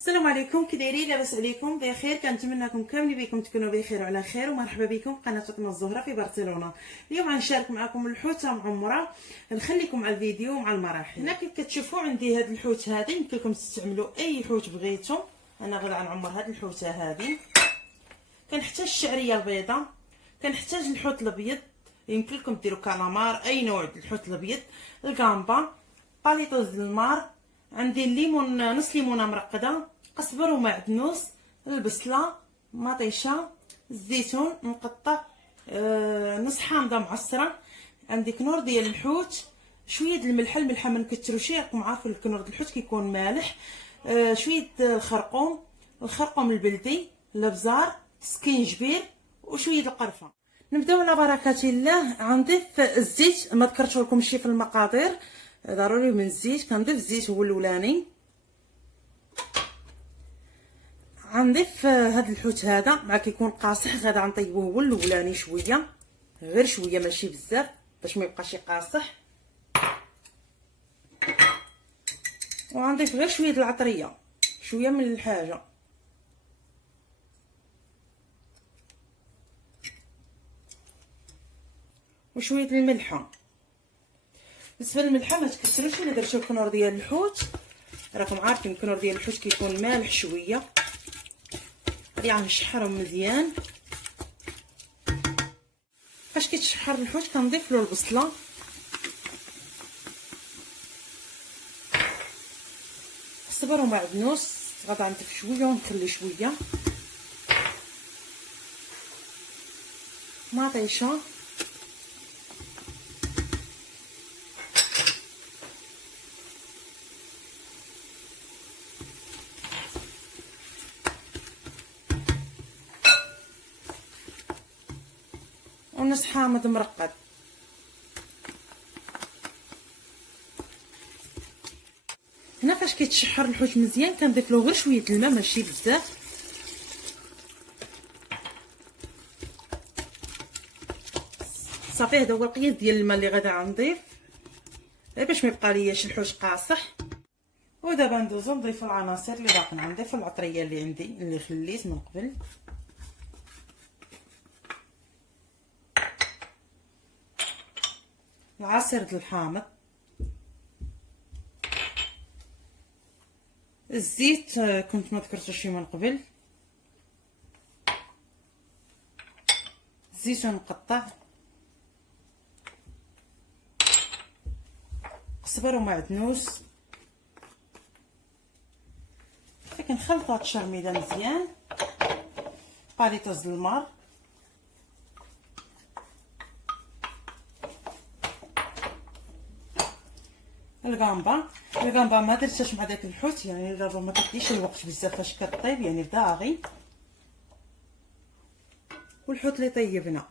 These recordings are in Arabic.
السلام عليكم، كي دايرين؟ لاباس عليكم؟ بخير. كنتمنىكم كاملين بكم تكونوا بخير وعلى خير، ومرحبا بكم في قناه فاطمه الزهراء في برشلونه. اليوم غنشارك معكم الحوته معمره، نخليكم على الفيديو مع المراحل. هنا كيف كتشوفوا عندي هاد الحوت هذه، يمكن لكم تستعملوا اي حوت بغيتو. انا غادي نعمر هاد الحوته هذه. كنحتاج الشعريه البيضاء، كنحتاج الحوت الابيض، يمكن لكم ديروا كالامار، اي نوع د الحوت الابيض، الكامبا، باليطوز المار، عندي الليمون، نص ليمونه مرقده، قزبر ومعدنوس، البصله، مطيشه، الزيتون مقطع، نص حامضه معصره، عندي كنور ديال الحوت، شويه د الملحه ما نكثروش، راكم عارفين الكنور ديال الحوت كيكون مالح، شويه الخرقوم البلدي، الابزار، سكينجبير وشويه القرفه. نبداو على بركه الله. غنضيف الزيت، ما ذكرتش لكم شي في المقادير، ضروري من الزيت. كنضيف الزيت هو الاولاني. غنضيف هاد الحوت هذا مع كيكون قاصح، غادا غنطيبوه هو الاولاني شويه، غير شويه ماشي بزاف باش ما يبقاش قاصح. وغنضيف غير شويه العطريه، شويه من الحاجه، وشويه الملحه. بالنسبه للملحه ما تكثروش، الا درتو الكنور ديال الحوت راكم عارفين الكنور ديال الحوت كيكون مالح شويه. غادي غنشحرهم مزيان. فاش كيتشحر الحوت كنضيف له البصله، الصبر ومعدنوس، غادي نضيف شويه ونخلي شويه، مطيشه، ونص حامض مرقد. هنا فاش كيتشحر الحوت مزيان كنضيف له غير شويه الماء ماشي بزاف. صافي هذا هو القياس ديال الماء اللي غادي نضيف باش ما يبقى لياش الحوت قاصح. ودابا ندوزو نضيفو العناصر اللي باقيين. نضيفو العطريه اللي عندي اللي خليت من قبل، العصير د الحامض، الزيت كنت ما ذكرتوش من قبل، الزيتون مقطع، قزبر ومعدنوس. كنخلطو هاد الشرميده مزيان، باليطوز المار، الكامبا ما درتهاش مع داك الحوت، يعني دابا ما كديش الوقت بزاف فاش كطيب، يعني داغي. والحوت اللي طيبنا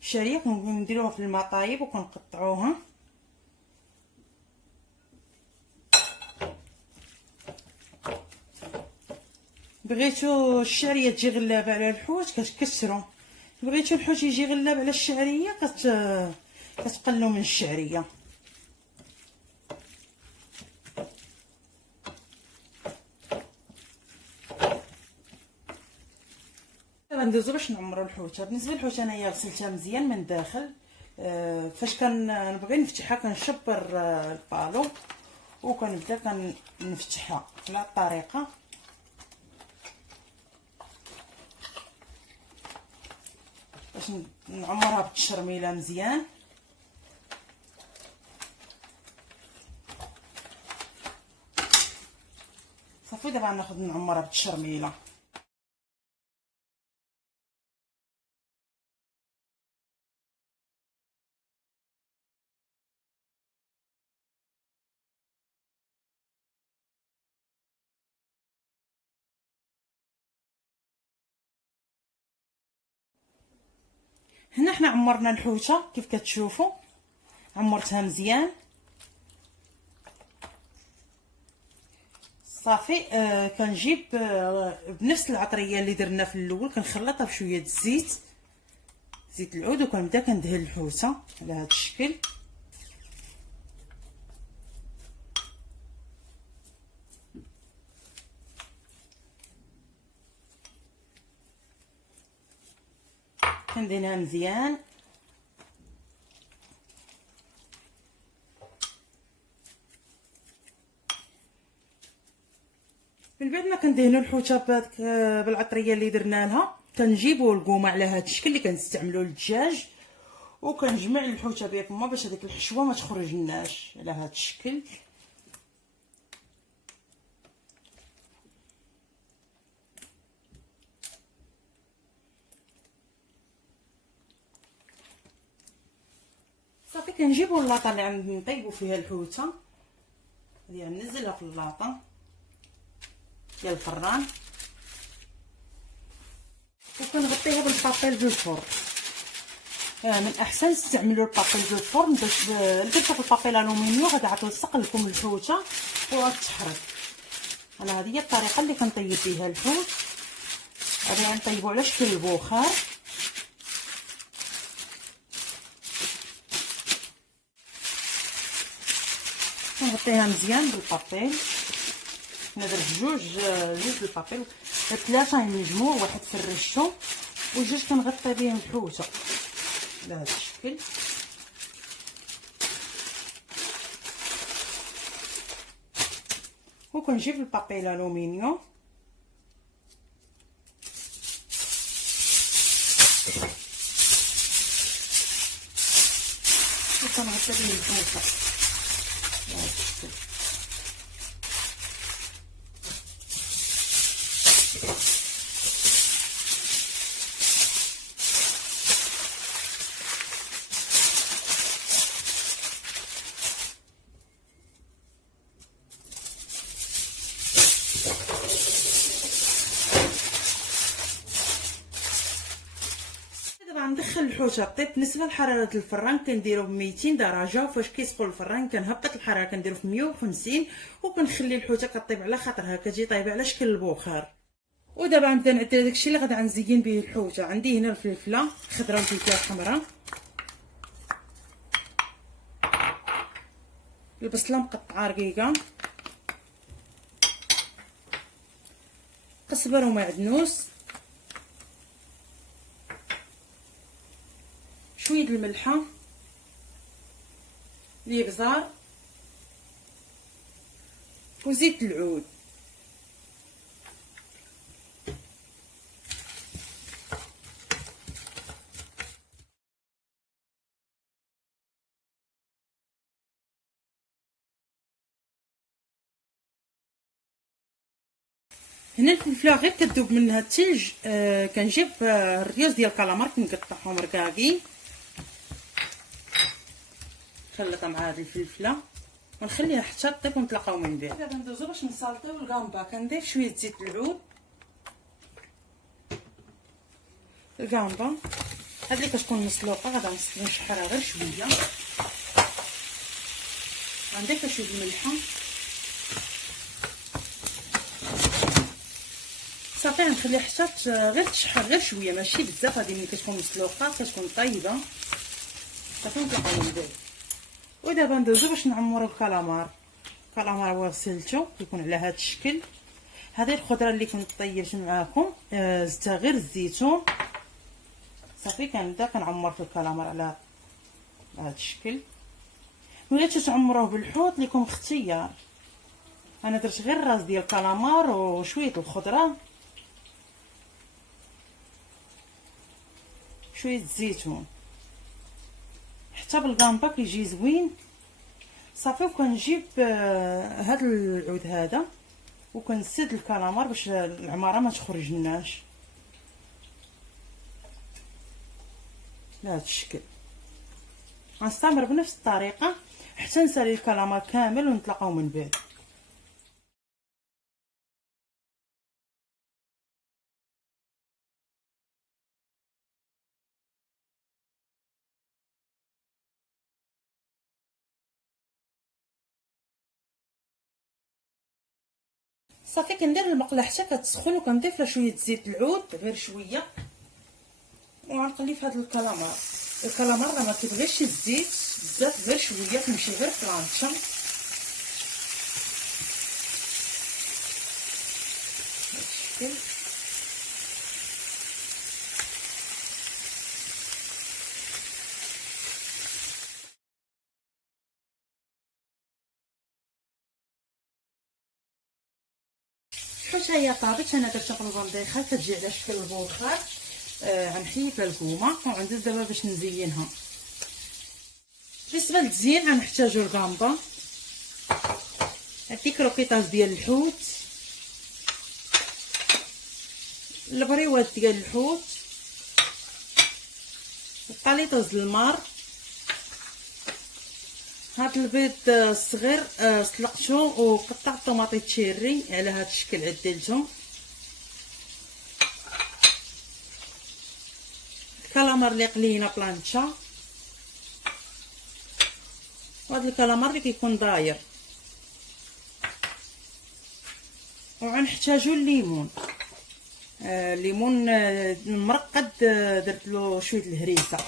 الشعريه كنديروها في الماء طايب وكنقطعوها. بغيتو الشعريه تجي غلابه على الحوت كتكسروا، بغيتو الحوت يجي غلاب على الشعريه كتقلوا من الشعريه. غندوزو باش نعمرو الحوته. بالنسبه للحوته انايا غسلتها مزيان من الداخل. فاش كنبغي نفتحها كنشبر البالو وكنبدا كنفتحها على الطريقه. باش نعمرها بالتشرميله مزيان. صافي دابا ناخذ نعمرها بالتشرميله. هنا حنا عمرنا الحوته كيف كتشوفوا، عمرتها مزيان. صافي. كنجيب بنفس العطريه اللي درنا في الاول، كنخلطها بشويه الزيت، زيت العود، وكنبدا كندهن الحوته على هذا الشكل. كندهنها مزيان. من بعد ما كندهنوا الحوته بالعطريه اللي درنا لها، كنجيبوا القومه على هذا الشكل اللي كنستعملوا للدجاج، وكنجمع الحوته بيكما باش هذيك الحشوه ما تخرج لناش على هذا الشكل. صافي كنجيبوا اللاطه اللي عم نطيبوا فيها الحوته، هذه غنزلها في اللاطه ديال الفران، وكنغطيها بالبابيل دو الفرن. من احسن تستعملوا البابيل دو الفرن، باش درتو بالبابيل الومنيوم غادي تعطلصق لكم الحوته وغتحرق. انا هذه هي الطريقه اللي كنطيب بها الحوت، غادي غنطيبو على شكل البخار. كنغطيها مزيان بالبابيل، ندير جوج البابيل، 3 المجموع، واحد في الرشو وجوج كنغطي بهم الحوته بهذا الشكل. وكنجيب البابيل الومنيوم وكنغطي بهم الحوته بهذا الشكل. ندخل الحوته طيب. بالنسبه لحراره الفران كنديرو ب 200 درجه، فاش كيسخن الفران كنهبط الحراره كنديرو في 150، وكنخلي الحوته كطيب على خاطرها كتجي طايبه على شكل البخار. ودابا غنبدا نعدل داكشي اللي غادي نزين به الحوته. عندي هنا الفلفله خضراء والفلفله حمراء، البصله مقطعه رقيقه، قزبر ومعدنوس، شويه الملحه، الابزار وزيت العود. هنا الفلفله غير كتذوب منها الثلج، كنجيب الريوز ديال الكالامار كنقطعهم رقاقين، نخلطها مع هذه الفلفله ونخليها حتى طيب ونتلاقاو من بعد. دابا ندوزو باش نسالطيو الكامبا. كنضيف شويه زيت العود. الكامبا هاد اللي كتكون مسلوقه غادي نشحرها غير شويه، غنضيف شويه الملحه صافي. غنخليها حتى غير تشحر غير شويه، ماشي بزاف. هذه ملي كتكون مسلوقه كتكون طايبه صافي نطلقوا من بعد. ودابا ندوزو باش نعمرو الكالامار. الكالامار غسلته كيكون على هذا الشكل. هذه الخضره اللي كنت طيبت معاكم، زدتها غير الزيتون صافي. كنبدا كنعمر في الكالامار على هذا الشكل. ولا تعمروه بالحوت لكم اختيار، انا درت غير الراس ديال الكالامار وشويه الخضره، شويه الزيتون، حتى بالكامبا كيجي زوين صافي. وكنجيب هذا العود هذا وكنسد الكالامار باش العماره ما تخرج لناش بهذا الشكل. غنستمر بنفس الطريقه حتى نسالي الكالامار كامل ونتلاقاو من بعد. صافي كندير المقله حتى كتسخن وكنضيف لها شويه زيت العود غير شويه، وغنقلي في هذا الكالامار. الكالامار راه ما كيبغيش الزيت بزاف، غير شويه كيمشي غير في لانشا. الحوت هي طابت، انا درتها في البنديخه كتجي على شكل البخار. غنحيد لها الكومه وغندوز دابا باش نزينها. بالنسبه للتزيين غنحتاجو الكامبا، هادي كروكيطاج ديال الحوت، البريوات ديال الحوت، الطاليطوز المار. هاد البيض الصغير سلقته وقطعت طوماطي تشيري على هاد الشكل عدلتهم. الكالامار اللي قلينا بلانشا، وهاد الكالامار اللي كيكون داير. وغنحتاجو الليمون، الليمون المرقد درت له شويه الهريسه.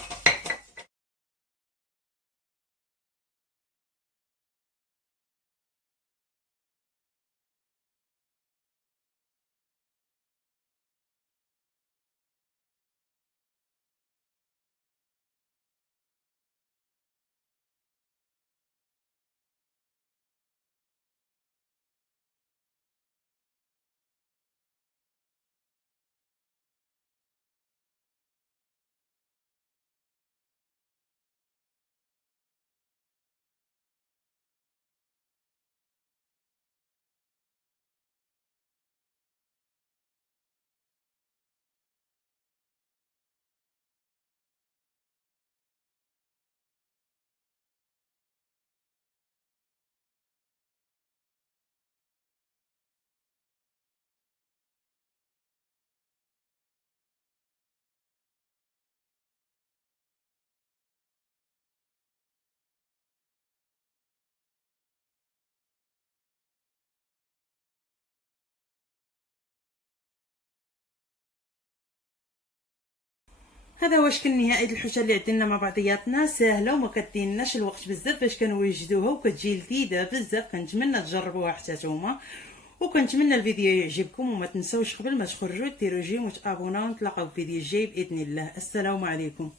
هذا هو الشكل النهائي ديال الحوته اللي عدلنا مع بعضياتنا، ساهله وما كديناش الوقت بزاف باش كنوجدوها، وكتجي لذيذه بزاف. كنتمنى تجربوها حتى نتوما، وكنتمنى الفيديو يعجبكم. وما تنساوش قبل ما تخرجوا ديروا جيم وتابوناو. نتلاقاو في فيديو جاي باذن الله. السلام عليكم.